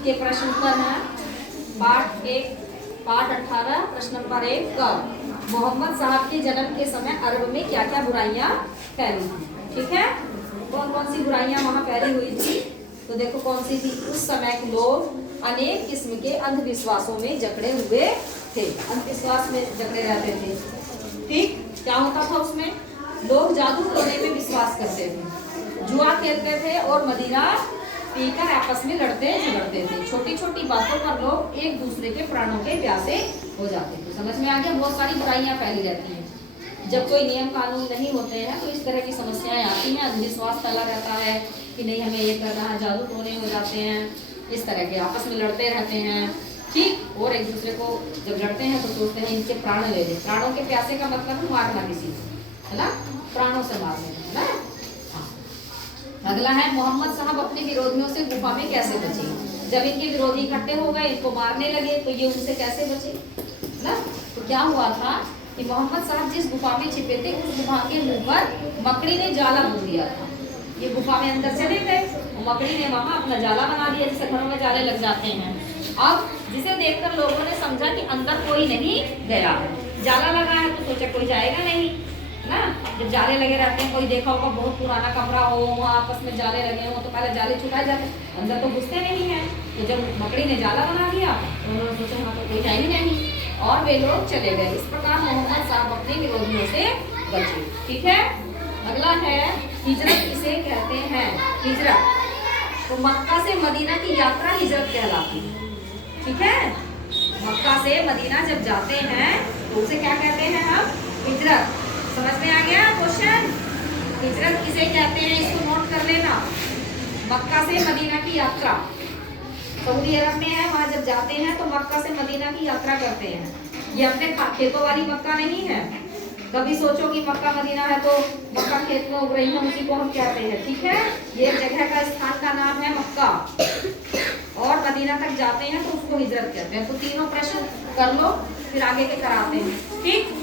के प्रश्न उत्तर है। पाठ 1 पाठ 18 प्रश्न नंबर 1 क मोहम्मद साहब के जन्म के समय अरब में क्या क्या बुराइयां फैली थी। ठीक है, कौन कौन सी बुराइयां वहां फैली हुई थी? तो देखो कौन सी थी। उस समय के लोग अनेक किस्म के अंधविश्वासों में जकड़े हुए थे, अंधविश्वास में जकड़े रहते थे। ठीक, क्या होता था उसमें? लोग जादू टोने में विश्वास करते थे, जुआ खेलते थे और मदिरा पीकर आपस में लड़ते झगड़ते थे। छोटी छोटी बातों पर लोग एक दूसरे के प्राणों के प्यासे हो जाते थे। समझ में आ गया? बहुत सारी बुराइयां फैली रहती हैं। जब कोई नियम कानून नहीं होते हैं तो इस तरह की समस्याएं आती हैं। अंधविश्वास फैला रहता है कि नहीं हमें ये करना है, जादू टोने हो जाते हैं, इस तरह के आपस में लड़ते रहते हैं। ठीक, और एक दूसरे को जब लड़ते हैं तो सोचते हैं इनके प्राण ले लें। प्राणों के प्यासे का मतलब मारना किसी को, है ना, प्राणों से मारने, है ना। हाँ। अगला है मोहम्मद साहब अपने विरोधियों से गुफा में कैसे बचे। जब इनके विरोधी इकट्ठे हो गए, इनको मारने लगे, तो ये उनसे कैसे बचे, है ना। तो क्या हुआ था कि मोहम्मद साहब जिस गुफा में छिपे थे उस गुफा के मुंह पर मकड़ी ने जाला बुन दिया था। ये गुफा में अंदर चले गए और मकड़ी ने वहां अपना जाला बना दिया, जैसे घरों में जाले लग जाते हैं। अब जिसे देखकर लोगों ने समझा कि अंदर कोई नहीं गया। जाला लगा है तो सोचा कोई जाएगा नहीं ना। जब जाले लगे रहते हैं, कोई देखा होगा बहुत पुराना कमरा हो, वहाँ आपस में जाले लगे हो तो पहले जाले छुटाए जाते, अंदर तो घुसते नहीं है। तो जब मकड़ी ने जाला बना दिया तो उन्होंने सोचा वहाँ तो कोई है ही नहीं और वे लोग चले गए। इस प्रकार मोहम्मद साहब अपने विरोधियों से बचे। ठीक है, अगला है हिजरत किसे कहते हैं। हिजरत, तो मक्का से मदीना की यात्रा हिजरत कहलाती है। ठीक है, मक्का से मदीना जब जाते हैं तो उसे क्या कहते हैं हम? हिजरत। समझ में आ गया क्वेश्चन? हिजरत किसे कहते हैं इसको नोट कर लेना। मक्का से मदीना की यात्रा सऊदी अरब में है, वहां जब जाते हैं तो मक्का से मदीना की यात्रा करते हैं। ये अपने खेतों वाली मक्का नहीं है। कभी सोचो कि मक्का मदीना है तो मक्का खेत में उग रही है, उसी को हम कहते हैं। ठीक है, ये जगह का स्थान का नाम है मक्का और मदीना तक जाते हैं तो उसको हिजरत कहते हैं। तो तीनों प्रश्न कर लो, फिर आगे के कराते हैं। ठीक।